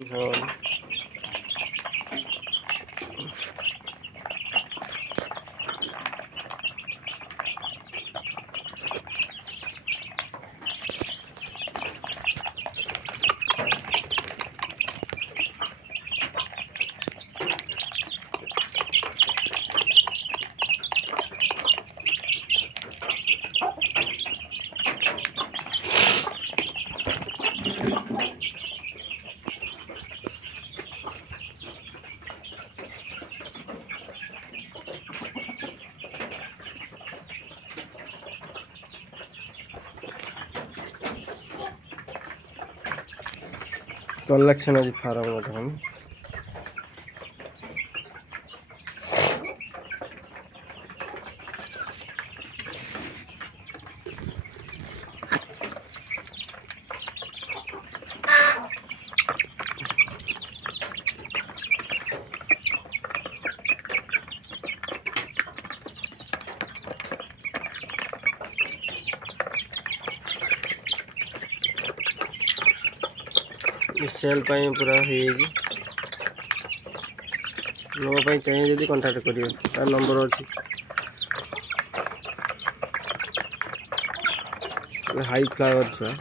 हाँ। कलेक्शन आज फार्म हम सेल पूरा हो चाहिए जब कंटाक्ट करिए तार नंबर अच्छी हाई फ्लावर छुआ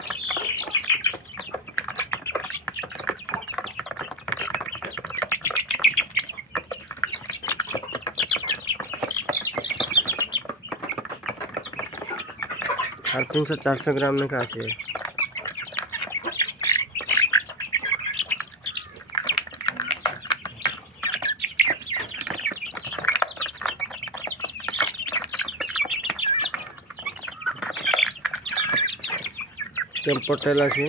300-400 ग्राम में काफी है। टेम्पोटेल अच्छी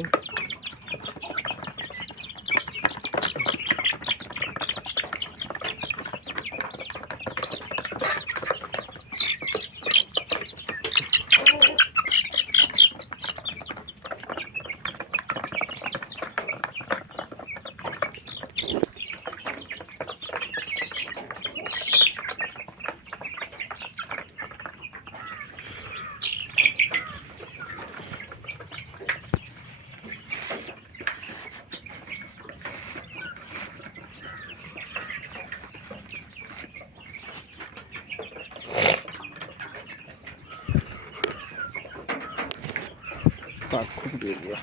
खूब दे दिया।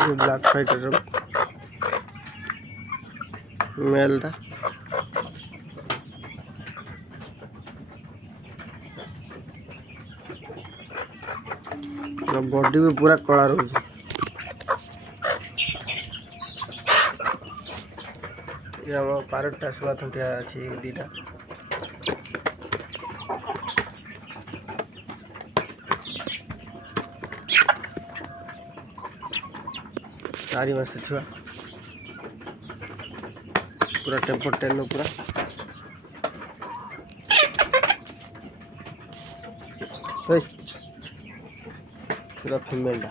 ये ब्लैक फाइटर मेल था बॉडी भी पूरा कड़ा रोज ये हम पारटा शुआ थुंटिया अच्छी दीटा 4 मास छुआ पूरा टेम्पोटेल पूरा पूरा फीमेल टा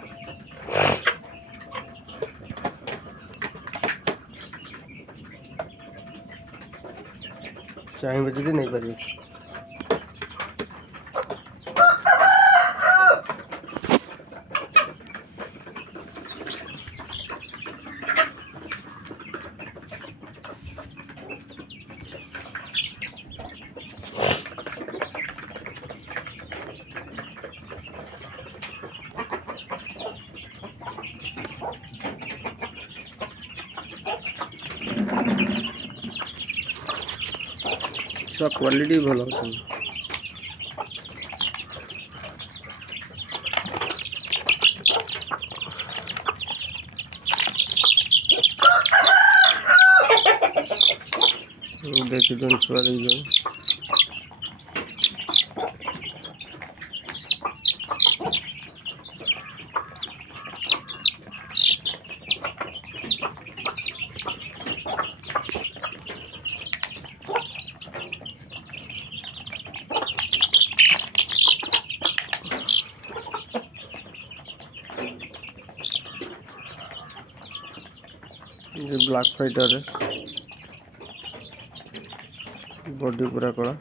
चाहिए बजे नहीं पारे सब क्वालिटी भल अच्छी देखी छुआ देखिए ब्लैक फाइटर है। ବଡି ପୁରା କଳା।